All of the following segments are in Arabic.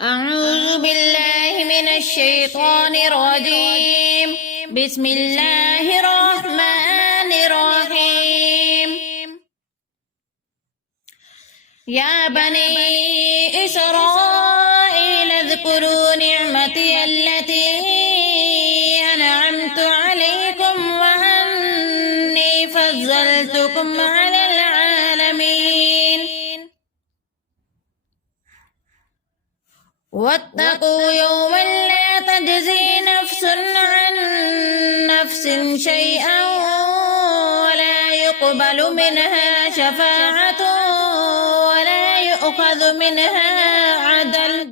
أعوذ بالله من الشيطان الرجيم. بسم الله الرحمن الرحيم. يا بني إسرائيل اذكروا نعمتي التي أنعمت عليكم وأني فضلتكم على العالمين. واتقوا يوما لا تجزي نفس عن نفس شيئا ولا يقبل منها شفاعة ولا يؤخذ منها عدل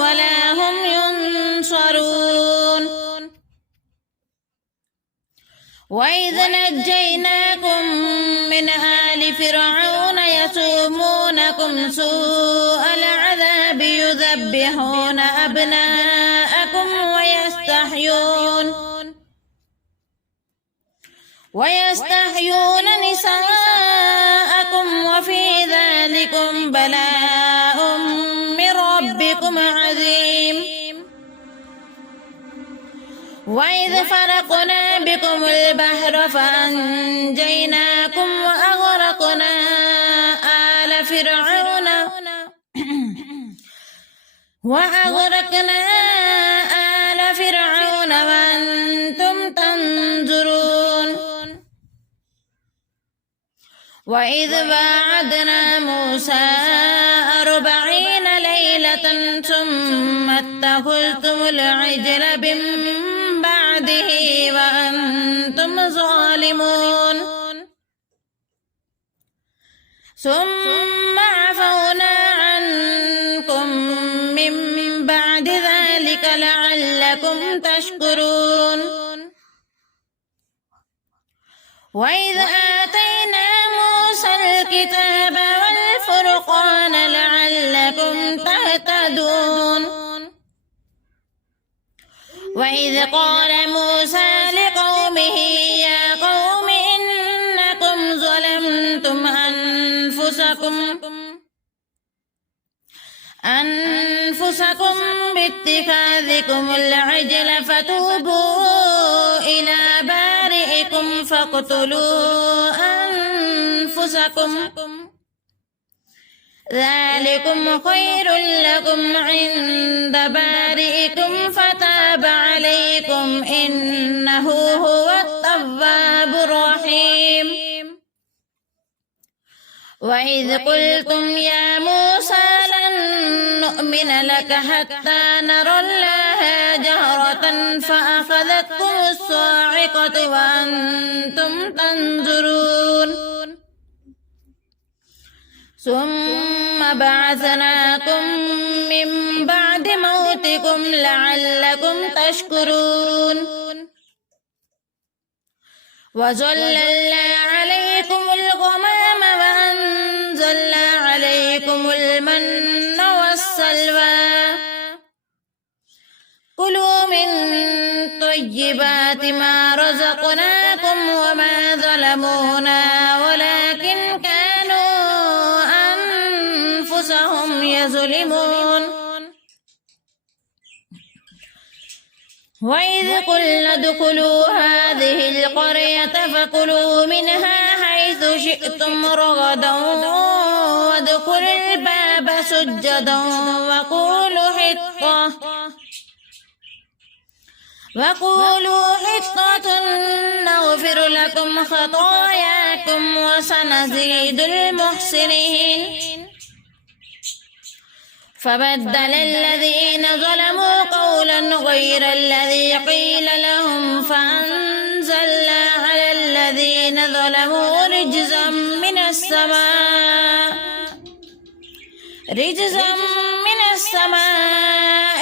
ولا هم ينصرون. وإذ نجيناكم من آل فرعون يسومونكم سوء العذاب يذبحون أبناءكم ويستحيون نساءكم وفي ذلكم بلاء من ربكم عظيم. وإذ فرقنا بكم البحر فأنجيناكم وأغرقنا آل فرعون وأنتم تنظرون. وإذ واعدنا موسى 40 ليلة ثم اتخذتم العجل من بعده وأنتم ظالمون. ثم عفونا عنكم من بعد ذلك لعلكم تشكرون. وإذ آتينا موسى الكتاب والفرقان لعلكم تهتدون. وإذ قال موسى لقومه يا قوم إنكم ظلمتم أنفسكم باتخاذكم العجل فتوبوا إلى بارئكم فاقتلوا أنفسكم ذلكم خير لكم عند بارئكم فتاب عليكم إنه هو التواب الرحيم. وإذ قلتم يا موسى لن نؤمن لك حتى نرى الله جهرة فأخذتكم الصاعقة وأنتم تنظرون. ثم بعثناكم من بعد موتكم لعلكم تشكرون. وظللنا عليكم الغمام وأنزلنا عليكم المن والسلوى كلوا من طيبات ما رزقناكم وما ظلمونا ولكن كانوا أنفسهم يظلمون. وإذ قلنا ادخلوا هذه القرية فكلوا منها حيث شئتم رغدا وادخلوا الباب سجدا وقولوا حطة نغفر لكم خطاياكم وسنزيد المحسنين. فبدل الذين ظلموا قولا غير الذي قيل لهم فأنزلنا على الذين ظلموا رجزا من السماء